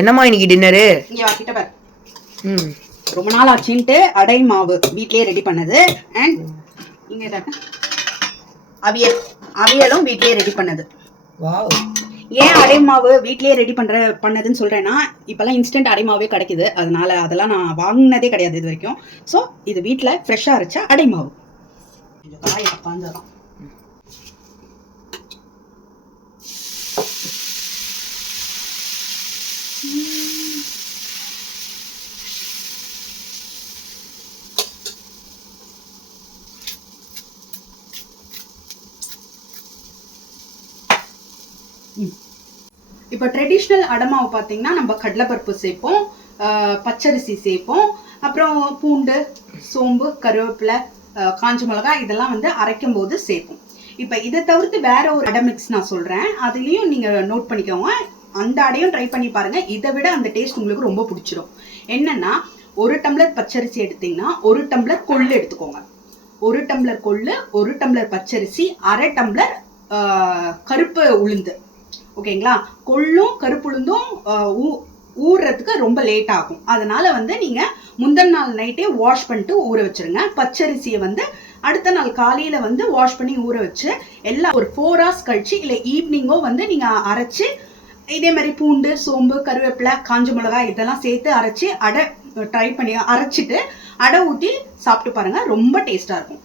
என்னம்மா இன்னைக்கு டின்னரு? இங்கே கிட்ட பாரு. ரொம்ப நாள் ஆச்சுன்ட்டு அடை மாவு வீட்லயே ரெடி பண்ணது. அண்ட் இங்கே அவியலும் வீட்லயே ரெடி பண்ணது. வாவ். ஏன் அடை மாவு வீட்லயே ரெடி பண்ணதுன்னு சொல்றேன்னா, இப்பெல்லாம் இன்ஸ்டன்ட் அடை மாவே கிடைக்குது. அதனால அதெல்லாம் நான் வாங்கினதே கிடையாது இது வரைக்கும். ஸோ இது வீட்டில் ஃப்ரெஷ்ஷாக அரைச்ச அடை மாவு. இப்போ ட்ரெடிஷ்னல் அடமாவு பார்த்தீங்கன்னா நம்ம கடலைப்பருப்பு சேர்ப்போம், பச்சரிசி சேர்ப்போம், அப்புறம் பூண்டு, சோம்பு, கருவேப்பிலை, காஞ்ச மிளகாய் இதெல்லாம் வந்து அரைக்கும் போது சேர்ப்போம். இப்போ இதை தவிர்த்து வேற ஒரு அடை மிக்ஸ் நான் சொல்கிறேன், அதுலேயும் நீங்கள் நோட் பண்ணிக்கோங்க. அந்த அடையும் ட்ரை பண்ணி பாருங்கள். இதை விட அந்த டேஸ்ட் உங்களுக்கு ரொம்ப பிடிச்சிடும். என்னென்னா, 1 டம்ளர் பச்சரிசி எடுத்திங்கன்னா 1 டம்ளர் கொள்ளு எடுத்துக்கோங்க. 1 டம்ளர் கொள்ளு, 1 டம்ளர் பச்சரிசி, 1/2 டம்ளர் கருப்பு உளுந்து. ஓகேங்களா? கொள்ளும் கருப்பு உளுந்தும் ஊறுறதுக்கு ரொம்ப லேட் ஆகும். அதனால வந்து நீங்கள் முந்தின நாள் நைட்டே வாஷ் பண்ணிட்டு ஊற வச்சுருங்க. பச்சரிசியை வந்து அடுத்த நாள் காலையில் வந்து வாஷ் பண்ணி ஊற வச்சு எல்லாம் ஒரு 4 hours கழிச்சு இல்லை ஈவினிங்கோ வந்து நீங்கள் அரைச்சி இதே மாதிரி பூண்டு, சோம்பு, கருவேப்பிலை, காஞ்ச மிளகாய் இதெல்லாம் சேர்த்து அரைச்சி அடை ட்ரை பண்ணி அரைச்சிட்டு அடை ஊற்றி சாப்பிட்டு பாருங்கள். ரொம்ப டேஸ்ட்டாக இருக்கும்.